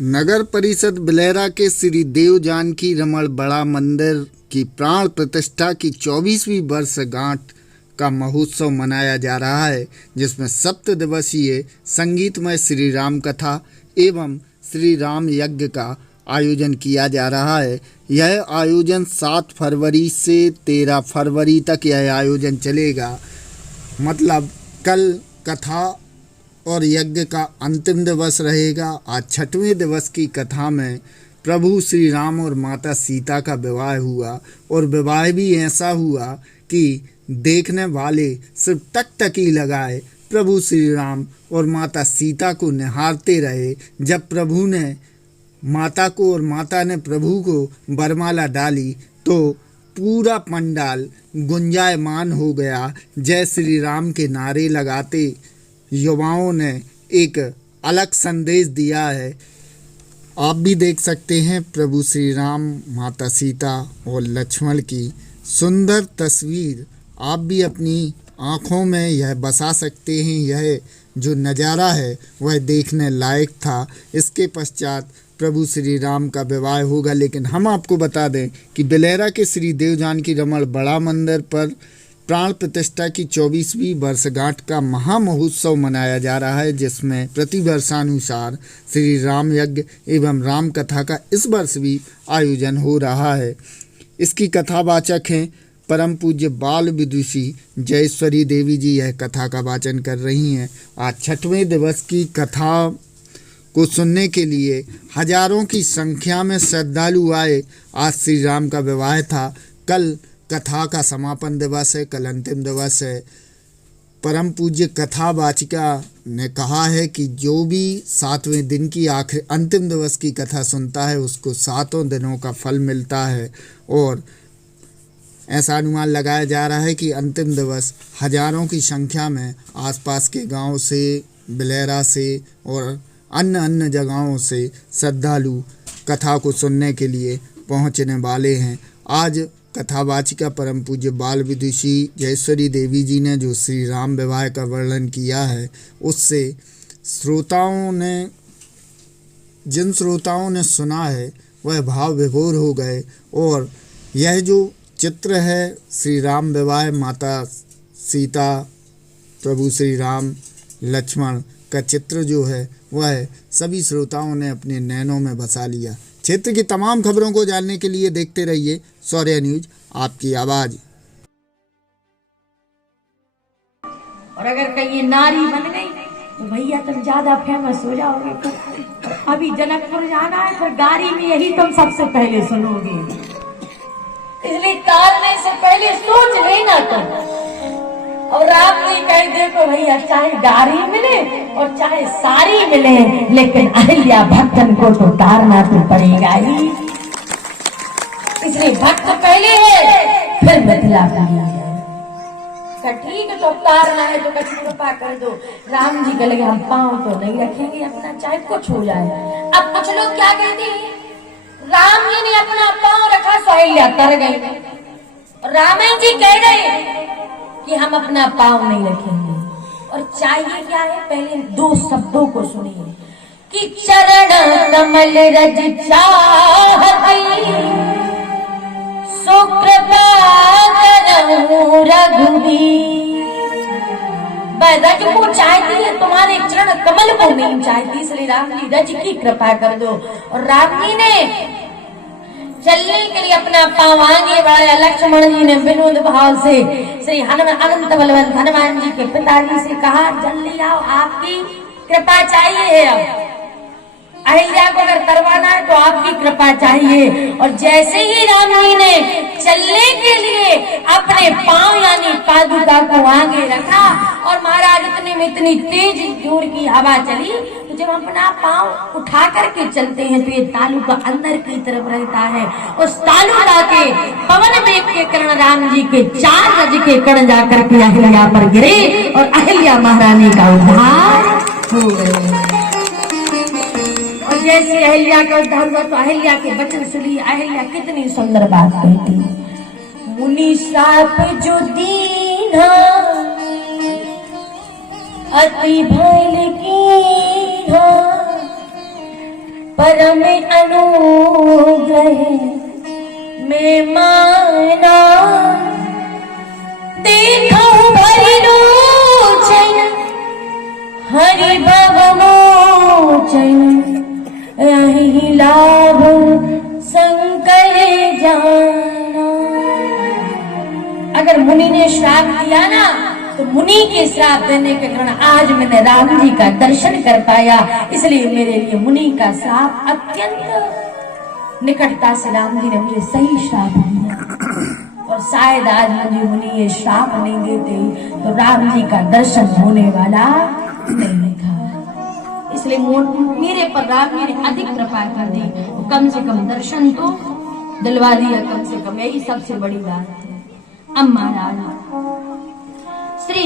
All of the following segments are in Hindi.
नगर परिषद बिलेरा के श्री देव जानकी रमण बड़ा मंदिर की प्राण प्रतिष्ठा की 24वीं वर्षगांठ का महोत्सव मनाया जा रहा है, जिसमें 7 दिवसीय संगीतमय श्री राम कथा एवं श्री राम यज्ञ का आयोजन किया जा रहा है। यह आयोजन 7 फरवरी से 13 फरवरी तक यह आयोजन चलेगा। मतलब कल कथा और यज्ञ का अंतिम दिवस रहेगा। आज 6वें दिवस की कथा में प्रभु श्री राम और माता सीता का विवाह हुआ, और विवाह भी ऐसा हुआ कि देखने वाले सिर्फ टकटकी लगाए प्रभु श्री राम और माता सीता को निहारते रहे। जब प्रभु ने माता को और माता ने प्रभु को वरमाला डाली तो पूरा पंडाल गुंजायमान हो गया। जय श्री राम के नारे लगाते युवाओं ने एक अलग संदेश दिया है। आप भी देख सकते हैं प्रभु श्री राम, माता सीता और लक्ष्मण की सुंदर तस्वीर। आप भी अपनी आँखों में यह बसा सकते हैं। यह जो नज़ारा है वह देखने लायक था। इसके पश्चात प्रभु श्री राम का विवाह होगा। लेकिन हम आपको बता दें कि बिलेरा के श्री देव जानकी रमण बड़ा मंदिर पर प्राण प्रतिष्ठा की 24वीं वर्षगांठ का महामहोत्सव मनाया जा रहा है, जिसमें प्रतिवर्षानुसार श्री राम यज्ञ एवं राम कथा का इस वर्ष भी आयोजन हो रहा है। इसकी कथावाचक हैं परम पूज्य बाल विदुषी जयेश्वरी देवी जी। यह कथा का वाचन कर रही हैं। आज 6वें दिवस की कथा को सुनने के लिए हजारों की संख्या में श्रद्धालु आए। आज श्री राम का विवाह था। कल कथा का समापन दिवस है, कल अंतिम दिवस है। परम पूज्य कथावाचिका ने कहा है कि जो भी 7वें दिन की आखिर अंतिम दिवस की कथा सुनता है उसको 7 दिनों का फल मिलता है। और ऐसा अनुमान लगाया जा रहा है कि अंतिम दिवस हजारों की संख्या में आसपास के गांव से, बिलेरा से और अन्य जगहों से श्रद्धालु कथा को सुनने के लिए पहुंचने वाले हैं। आज कथावाचिका परम पूज्य बाल विदुषी जयेश्वरी देवी जी ने जो श्री राम विवाह का वर्णन किया है, उससे जिन श्रोताओं ने सुना है वह भाव विभोर हो गए। और यह जो चित्र है श्री राम विवाह, माता सीता, प्रभु श्री राम, लक्ष्मण का चित्र जो है वह सभी श्रोताओं ने अपने नैनों में बसा लिया। क्षेत्र की तमाम खबरों को जानने के लिए देखते रहिए शौर्य न्यूज, आपकी आवाज। और अगर कहीं नारी बन गई तो भैया तुम ज्यादा फेमस हो जाओगे। अभी जनकपुर जाना है, फिर गाड़ी में यही तुम सबसे पहले सुनोगे। इसलिए तारने से पहले सोच लेना तुम। और राम जी कह देखो भैया, चाहे गाड़ी मिले और चाहे सारी मिले, लेकिन अहिल्या भक्तन को तो तारना तो पड़ेगा ही। इसलिए भक्त पहले है, फिर मिथिला का। ठीक है, तो तारना है तो कभी कृपा कर दो। राम जी के लगे हम पाँव तो नहीं रखेंगे अपना, चाहे कुछ हो जाए। अब कुछ लोग क्या कहते हैं, राम जी ने अपना पाँव रखा तो अहिल्या तर गई। रामायण जी कह गए कि हम अपना पाँव नहीं रखेंगे। और चाहिए क्या है, पहले 2 शब्दों को सुनिए कि चरण कमल रज चाहती सुकृपा करहूं रघुवीर। रज को चाहती है, तुम्हारे चरण कमल को नहीं चाहती, इसलिए राम जी रज की कृपा कर दो। और राम जी ने चलने के लिए अपना पाँव आगे बढ़ाया। लक्ष्मण जी ने विनोद भाव से श्री अनंत बलवंत हनुमान जी के पिताजी से कहा, जल्दी आओ, आपकी कृपा चाहिए है। अब अहिल्या को अगर करवाना है तो आपकी कृपा चाहिए। और जैसे ही राम जी ने चलने के लिए अपने पाँव यानी पादुका को आगे रखा, और महाराज इतने में इतनी तेज जोर की हवा चली, तो जब अपना पाँव उठा करके चलते हैं तो ये तालुका अंदर की तरफ रहता है। उस तालुका के पवन वेग के कर्ण राम जी के 4 गज के कण जाकर के अहिल्या पर गिरे और अहिल्या महारानी का उद्धार हो गया। और जैसे अहिल्या का उद्धार हुआ तो अहिल्या के वचन सुनिए। अहिल्या कितनी सुंदर बात कहती, मुनि श्राप जो दीना अति भल कीन्हा, परम अनुग्रह में माना, देखो हरि लोचन हरि भव मोचन, यही लाभ शंकर जाना। अगर मुनि ने श्राप दिया ना, तो मुनि के श्राप देने के कारण आज मैंने राम जी का दर्शन कर पाया, इसलिए मेरे लिए मुनि का श्राप अत्यंत निकटता से राम जी ने मुझे सही श्राप दिया। और शायद आज मुझे मुनि ये श्राप नहीं देते तो राम जी का दर्शन होने वाला नहीं था। इसलिए मेरे पर राम जी ने अधिक कृपा कर दी, तो कम से कम दर्शन तो दिलवा दिया, कम से कम यही सबसे बड़ी बात है। अब महाराज श्री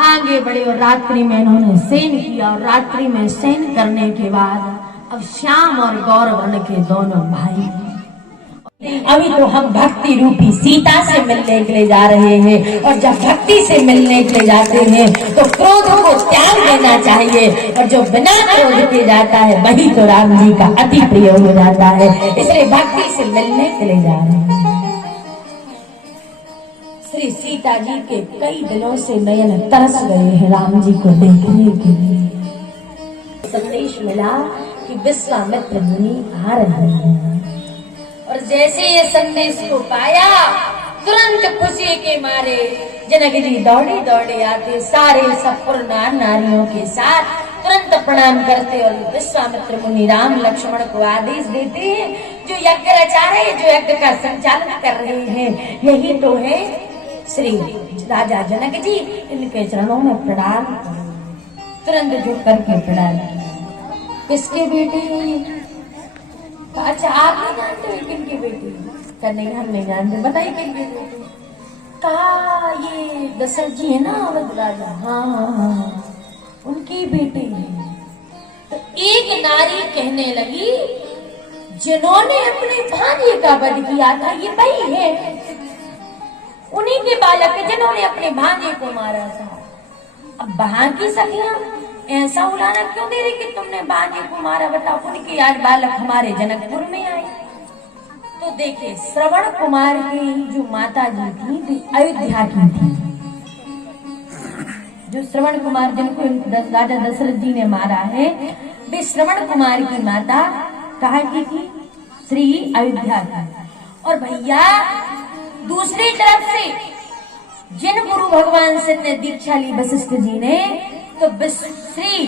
आगे बढ़े और रात्रि में इन्होंने शयन किया, और रात्रि में शयन करने के बाद अब श्याम और गौरवर्ण के दोनों भाई, अभी तो हम भक्ति रूपी सीता से मिलने के लिए जा रहे हैं, और जब भक्ति से मिलने के लिए जाते हैं तो क्रोध को त्याग देना चाहिए, और जो बिना क्रोध के जाता है वही तो राम जी का अति प्रिय हो जाता है। इसलिए भक्ति से मिलने के लिए जा रहे हैं। श्री सीता जी के कई दिनों से नयन तरस गए हैं राम जी को देखने के लिए। संदेश मिला कि विश्वामित्र मुनि आ रहे हैं, और जैसे ये संदेश को पाया तुरंत खुशी के मारे जनक जी दौड़े दौड़े आते, सारे सब पुर नारियों के साथ तुरंत प्रणाम करते, और विश्वामित्र मुनि राम लक्ष्मण को आदेश देते हैं, जो यज्ञ रचा रहे, जो यज्ञ का संचालन कर रहे हैं, यही तो है श्री राजा जनक जी, इनके चरणों में प्रणाम। तुरंत झुक करके प्रणाम किया। किसके बेटे हैं? अच्छा आप नहीं जानते हो किनके बेटे? नहीं हम नहीं जानते, बताइए किनके बेटे? कहा ये दशरथ जी है ना अवध राजा, हाँ उनके बेटे हैं। तो एक नारी कहने लगी जिन्होंने अपने भांजे का वध किया था ये वही है, उन्हीं के बालक जिन्होंने अपने भांजे को मारा था। अब वहां की सखियां ऐसा उलाना क्यों दे रही कि तुमने भांजे को मारा, बताओ। उनके आज बालक हमारे जनकपुर में आए। तो देखिए श्रवण कुमार की जो माता जी थी अयोध्या की थी, जो श्रवण कुमार जिनको राजा दशरथ जी ने मारा है, वे श्रवण कुमार की माता कहाँ की थी? श्री अयोध्या की। और भैया दूसरी तरफ से जिन गुरु भगवान से ने दीक्षा ली वशिष्ठ जी ने, तो श्री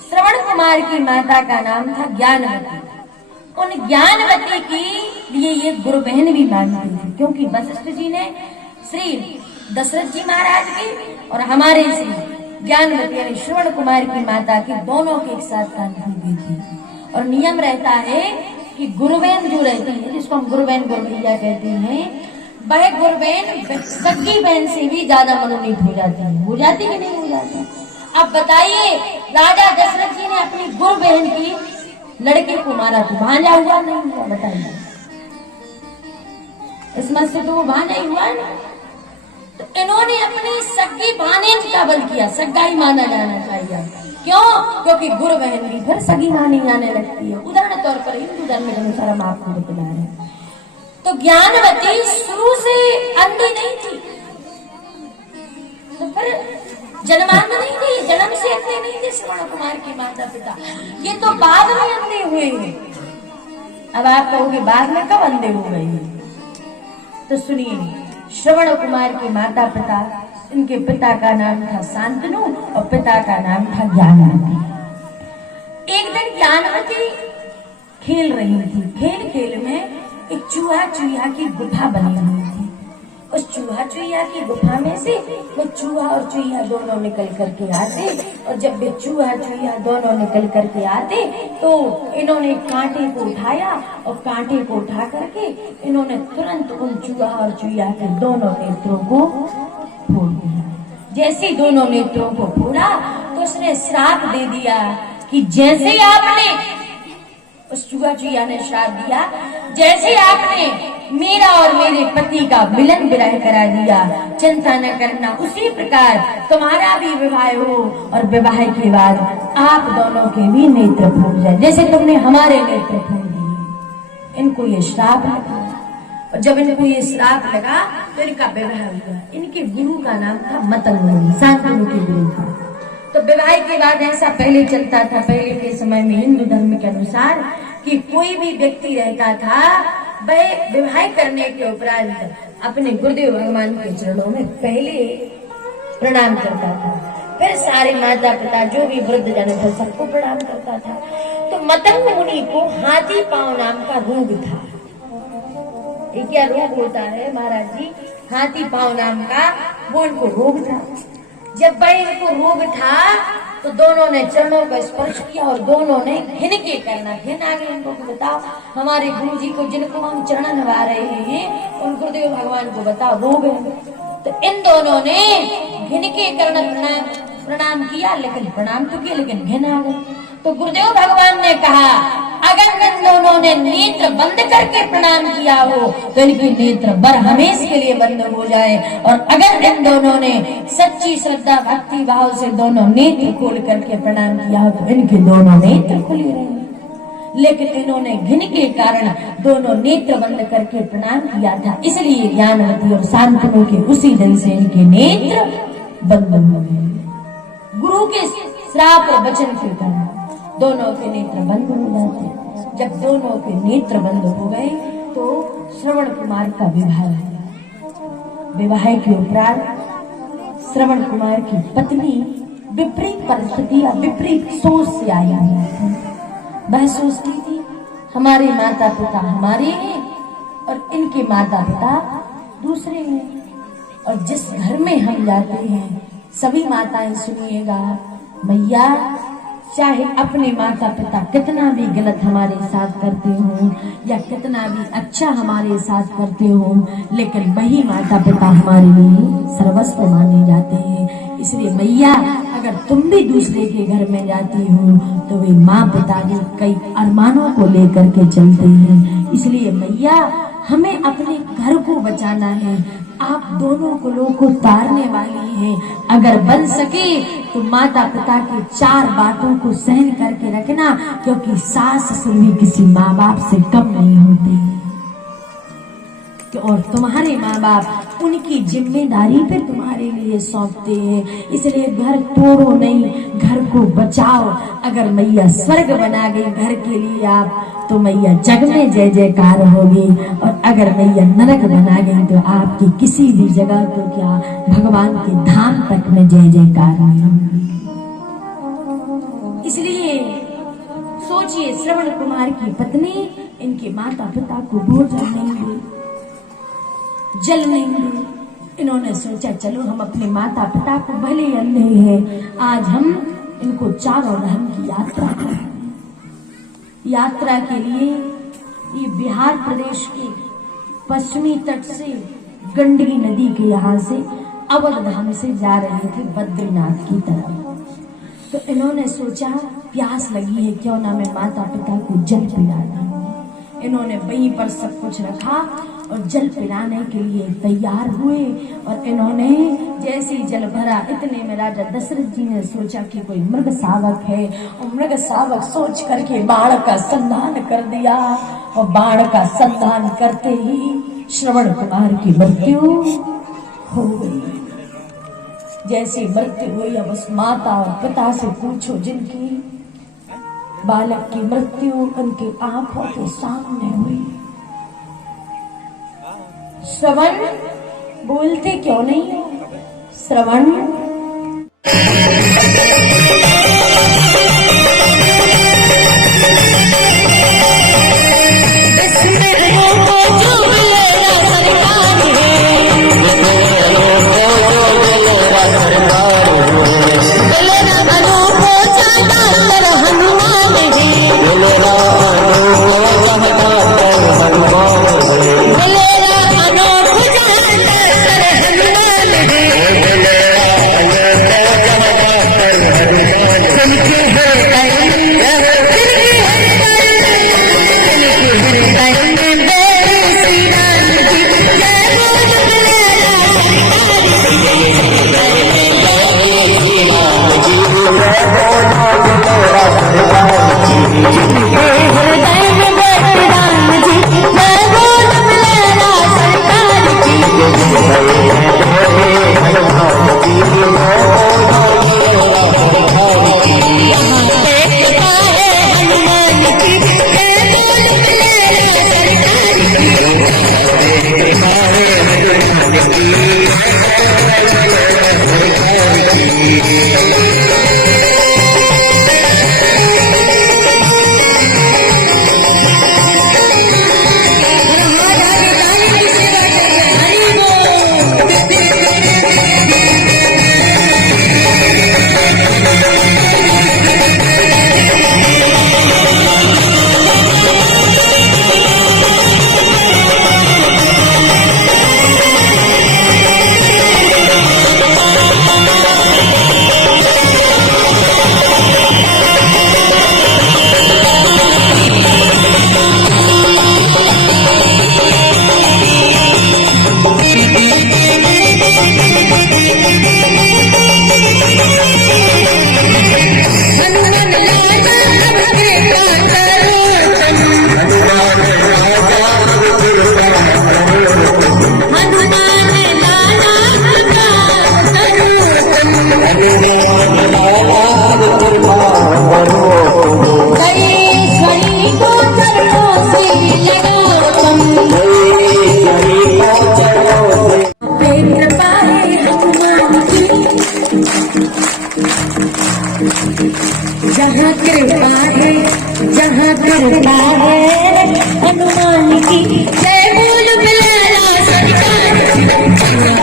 श्रवण कुमार की माता का नाम था ज्ञानवती। उन ज्ञानवती की लिए ये गुरु बहन भी मानती थी, क्योंकि वशिष्ठ जी ने श्री दशरथ जी महाराज की और हमारे श्री ज्ञानवती यानी श्रवण कुमार की माता की दोनों के एक साथ कांति हुई थी। और नियम रहता है कि गुरुबहन जो रहती है, जिसको हम गुरुबहन गुरुभैया कहते हैं, वह गुरुबहन सगी बहन से भी ज्यादा मनोनीत हो जाती है। हो जाती कि नहीं हो जाती? अब बताइए राजा दशरथ जी ने अपनी गुरु बहन की लड़के को मारा तो भांजा हुआ नहीं हुआ? बताइए, इसमें से तो वो भांजा ही हुआ ना। तो इन्होंने अपनी सगी भानेज का बल किया, सगा ही माना जाना चाहिए। क्यों? क्योंकि गुरु बहन भी फिर सगी मानी जाने लगती है। उदाहरण तौर पर हिंदू धर्म के अनुसार हम आपको बता रहे हैं। तो ज्ञानवती शुरू से अंधी नहीं थी, तो फिर जन्मांध नहीं थी, जन्म से अंधे नहीं थे श्रवण कुमार के माता पिता, ये तो बाद में अंधे हुए हैं। अब आप कहोगे बाद में कब अंधे हो गए? तो सुनिए, श्रवण कुमार के माता पिता, इनके पिता का नाम था शांतनु और पिता का नाम था ज्ञानवती। एक दिन ज्ञानवती खेल रही थी, खेल खेल में एक चूहा चूहिया की गुफा बनी हुई थी। उस चूहा चूहिया की गुफा में से वो चूहा और चूहिया दोनों निकल करके आते, और जब वे चूहा चूहिया दोनों निकल करके आते तो इन्होंने कांटे को उठाया, और कांटे को उठा करके इन्होंने तुरंत उन चूहा और चूहिया के दोनों नेत्रों को फोड़ दिया। जैसे दोनों नेत्रों को फोड़ा तो उसने श्राप दे दिया कि जैसे आपने, उस चूहा चूहिया ने श्राप दिया, जैसे आपने मेरा और मेरे पति का मिलन विरह करा दिया। चिंता न करना, उसी प्रकार तुम्हारा भी विवाह हो और विवाह के बाद आप दोनों के भी नेत्र फूट जाए, जैसे तुमने हमारे नेत्र फूट दिए। इनको ये श्राप लगा, और जब इनको ये श्राप लगा तो इनका विवाह हुआ। इनके गुरु का नाम था मतंग मुनि, शांतनु के गुरु का। तो विवाह के बाद ऐसा पहले चलता था, पहले के समय में हिंदू धर्म के अनुसार, कि कोई भी व्यक्ति रहता था वह विवाह करने के उपरांत अपने गुरुदेव भगवान के चरणों में पहले प्रणाम करता था, फिर सारे माता पिता जो भी वृद्ध जन थे सबको प्रणाम करता था। तो मतंग मुनि को हाथी पांव नाम का रोग था। ये क्या रोग होता है महाराज जी? हाथी पांव नाम का वो इनको रोग था। जब भाई इनको रोग था तो दोनों ने चरणों को स्पर्श किया और दोनों ने घिन के करना, घिन आ गई इनको। बताओ, हमारे गुरु जी को जिनको हम चरण नवा रहे हैं उन गुरुदेव भगवान को बताओ रोग है। तो इन दोनों ने घिन के करना प्रणाम किया, लेकिन प्रणाम तो किया लेकिन घिन आ गई। तो गुरुदेव भगवान ने कहा, अगर इन दोनों ने नेत्र बंद करके प्रणाम किया हो तो इनके नेत्र बर हमेश के लिए बंद हो जाए, और अगर इन दोनों ने सच्ची श्रद्धा भक्ति भाव से दोनों नेत्र खोल करके प्रणाम किया हो तो इनके दोनों नेत्र खुले रहे। लेकिन इन्होंने घिन के कारण दोनों नेत्र बंद करके प्रणाम किया था, इसलिए ज्ञानवती और शांतनु के उसी दिन से इनके नेत्र बंद हो गए। गुरु के श्राप और वचन के कारण दोनों के नेत्र बंद हो जाते। जब दोनों के नेत्र बंद हो गए तो श्रवण कुमार का विवाह हुआ। विवाह के उपरांत श्रवण कुमार की पत्नी विपरीत परिस्थिति या विपरीत सोच से आई हुई थी। वह सोचती थी हमारे माता पिता हमारे हैं और इनके माता पिता दूसरे हैं, और जिस घर में हम जाते हैं सभी माताएं सुनिएगा, मैया चाहे अपने माता पिता कितना भी गलत हमारे साथ करते हो या कितना भी अच्छा हमारे साथ करते हो, लेकिन वही माता पिता हमारे लिए सर्वस्व माने जाते हैं। इसलिए मैया अगर तुम भी दूसरे के घर में जाती हो तो वे माँ पिता भी कई अरमानों को लेकर के चलते हैं। इसलिए मैया हमें अपने घर को बचाना है, आप दोनों कुलों को तारने वाली हैं। अगर बन सके तो माता पिता के 4 बातों को सहन करके रखना, क्योंकि सास ससुर भी किसी माँ बाप से कम नहीं होते, और तुम्हारे माँ बाप उनकी जिम्मेदारी पे तुम्हारे लिए सौंपते हैं। इसलिए घर तोड़ो नहीं, घर को बचाओ। अगर मैया स्वर्ग बना गई घर के लिए आप, तो मैया जग में जय जयकार होगी, और अगर मैया नरक बना गई तो आपकी किसी भी जगह तो क्या भगवान के धाम तक में जय जयकार नहीं होगी। इसलिए सोचिए, श्रवण कुमार की पत्नी इनके माता पिता को भोजन नहीं दी, जल नहीं दी। इन्होंने सोचा चलो हम अपने माता पिता को भले अंधे हैं, आज हम इनको चारों धाम की यात्रा करें। यात्रा के लिए ये बिहार प्रदेश के पश्चिमी तट से गंडकी नदी के यहाँ से अवध धाम से जा रहे थे बद्रीनाथ की तरफ। तो इन्होंने सोचा प्यास लगी है, क्यों ना मैं माता पिता को जल पिला दूं। इन्होंने वहीं पर सब कुछ रखा और जल पिलाने के लिए तैयार हुए, और इन्होंने जैसे ही जल भरा, इतने में राजा दशरथ जी ने सोचा कि कोई मृग शावक है, और मृग शावक सोच करके बाण का संधान कर दिया, और बाण का संधान करते ही श्रवण कुमार की मृत्यु हो गई। जैसे मृत्यु हुई, अब उस माता और पिता से पूछो जिनकी बालक की मृत्यु उनकी आंखों के सामने हुई। श्रवण बोलते क्यों नहीं हो? श्रवण करता है हनुमान की जय बोल बिलाला सरकार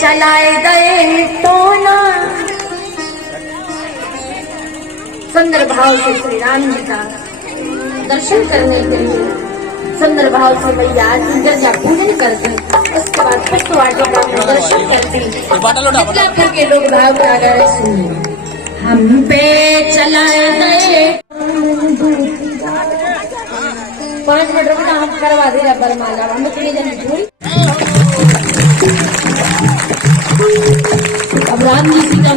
चलाए गए टोना सुंदर भाव से श्री राम जी का दर्शन करने के लिए सुंदर भाव से भैया गिरजा पूजन करते उसके बाद पुष्प वाटिका में दर्शन करते करके लोग भाव गा रहे सुनिए हम पे चलाए गए 5 मिनट रुकना हम करवा दे रहा बरमाला हम इतनी जन थोड़ी अब राम जी सीता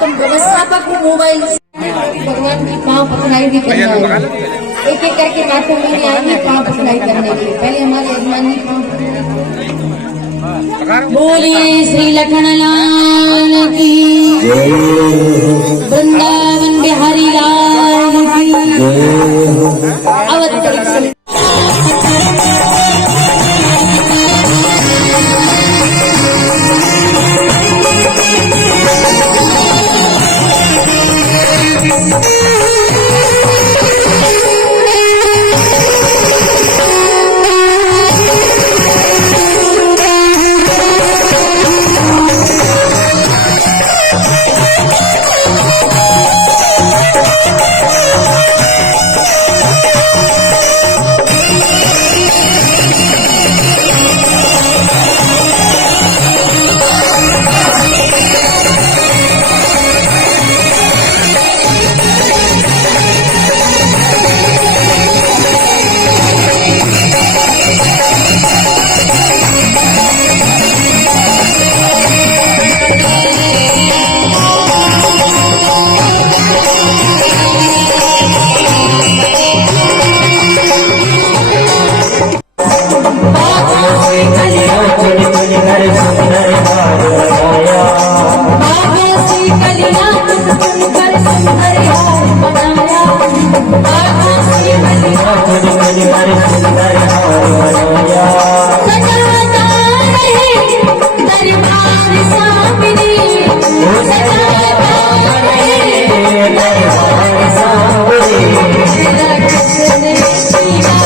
तुम व्यवस्थापक को मोबाइल भगवान की पाँव पकड़ाई भी करना है एक एक करके बातों में आएंगे पाँव पकड़ाई करने के पहले हमारे यजमान जी पाँव बोलिए श्री लखन लाल की वृंदावन बिहारी लाल की अवतरित हरिहर बनाया आधा से बलिया सजाता रहे दरबार सामने सजाता रहे दरबार सामने तेरा किसने किया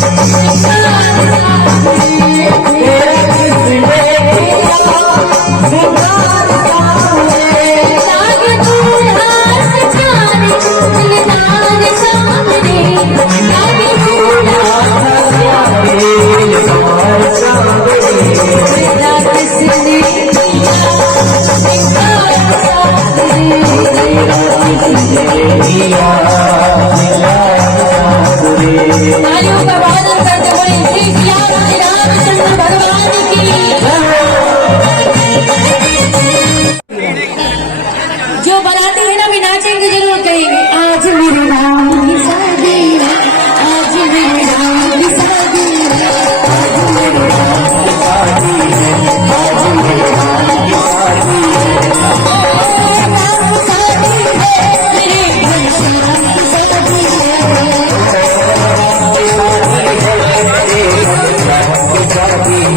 दरबार सामने तेरा किसने किया दरबार सामने लाग दूल्हा सजाने दिलदार सामने लाग दूल्हा सजाने दिलदार सामने तेरा किसने किया दरबार सामने तेरा किसने किया तालियों का वादन करते हुए श्री सिया रामचंद्र भगवान की जो बनाते हैं ना भी नाचेंगे जरूर कहेंगे आज मेरे राम की शादी है आज मेरे राम की शादी है आज मेरे राम की शादी है आज मेरे राम की शादी है राम की शादी है मेरे घनश्याम की शादी है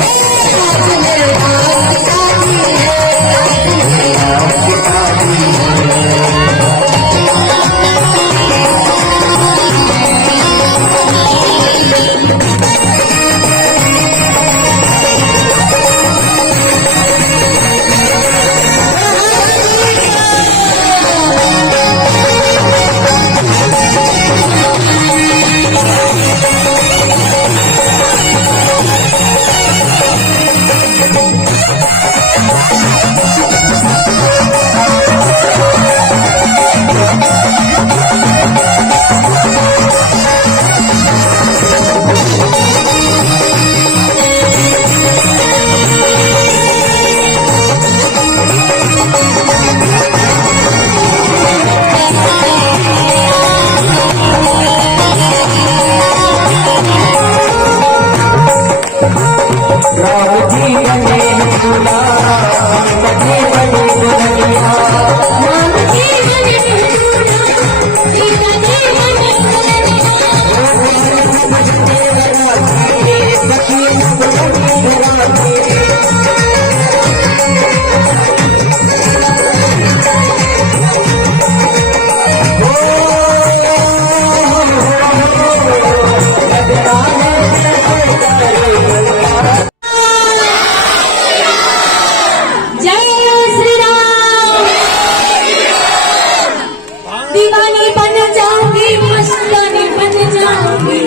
दीवानी बन जाऊंगी मस्तानी बन जाऊंगी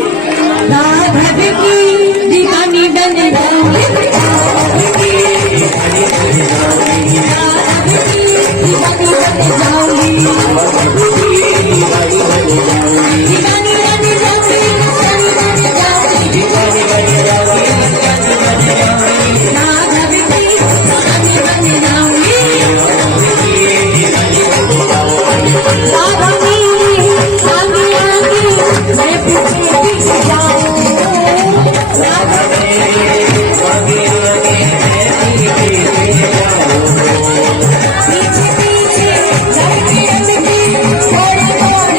राधा की दीवानी बन जाऊंगी दीवानी बन जाऊंगी दीवानी बन जाऊंगी मस्तानी बन जाऊंगी राधा की दीवानी बन जाऊंगी मैं पीछे जाऊंगी पीछे पीछे थोड़ी थोड़ी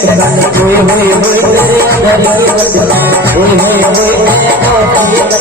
होए होए होए तेरे अंदर ही बसदा होए होए होए